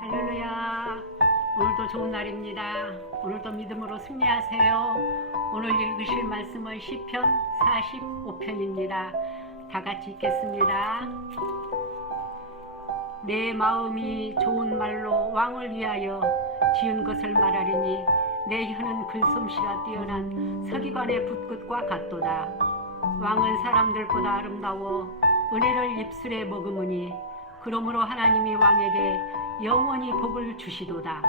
할렐루야. 오늘도 좋은 날입니다. 오늘도 믿음으로 승리하세요. 오늘 읽으실 말씀은 시편 45편입니다. 다 같이 읽겠습니다. 내 마음이 좋은 말로 왕을 위하여 지은 것을 말하리니 내 혀는 글솜씨가 뛰어난 서기관의 붓끝과 같도다. 왕은 사람들보다 아름다워 은혜를 입술에 머금으니 그러므로 하나님이 왕에게 영원히 복을 주시도다.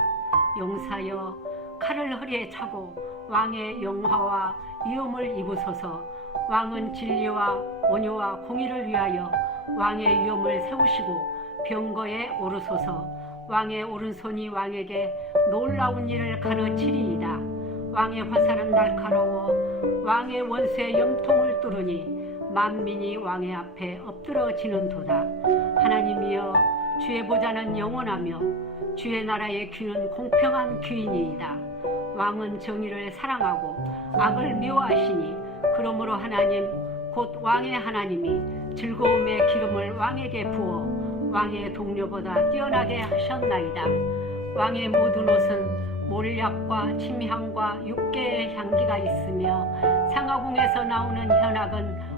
용사여 칼을 허리에 차고 왕의 영화와 위엄을 입으소서 왕은 진리와 온유와 공의를 위하여 왕의 위엄을 세우시고 병거에 오르소서 왕의 오른손이 왕에게 놀라운 일을 가르치리이다. 왕의 화살은 날카로워 왕의 원수의 염통을 뚫으니 만민이 왕의 앞에 엎드러지는 도다. 하나님이여 주의 보좌는 영원하며 주의 나라의 귀는 공평한 귀인이이다. 왕은 정의를 사랑하고 악을 미워하시니 그러므로 하나님 곧 왕의 하나님이 즐거움의 기름을 왕에게 부어 왕의 동료보다 뛰어나게 하셨나이다. 왕의 모든 옷은 몰약과 침향과 육개의 향기가 있으며 상하궁에서 나오는 현악은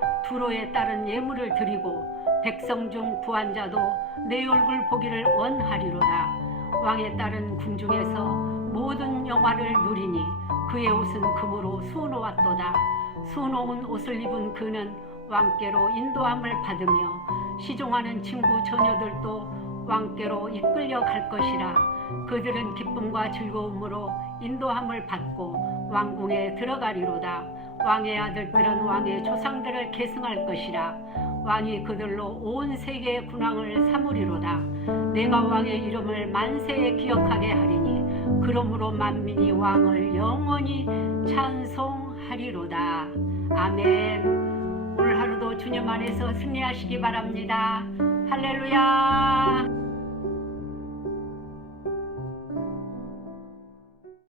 두로에 따른 예물을 드리고 백성 중 부한자도 내 얼굴 보기를 원하리로다. 왕에 따른 궁중에서 모든 영화를 누리니 그의 옷은 금으로 수놓았도다. 수놓은 옷을 입은 그는 왕께로 인도함을 받으며 시종하는 친구 처녀들도 왕께로 이끌려 갈 것이라. 그들은 기쁨과 즐거움으로 인도함을 받고 왕궁에 들어가리로다. 왕의 아들들은 왕의 조상들을 계승할 것이라. 왕이 그들로 온 세계의 군왕을 삼으리로다. 내가 왕의 이름을 만세에 기억하게 하리니 그러므로 만민이 왕을 영원히 찬송하리로다. 아멘. 오늘 하루도 주님 안에서 승리하시기 바랍니다. 할렐루야.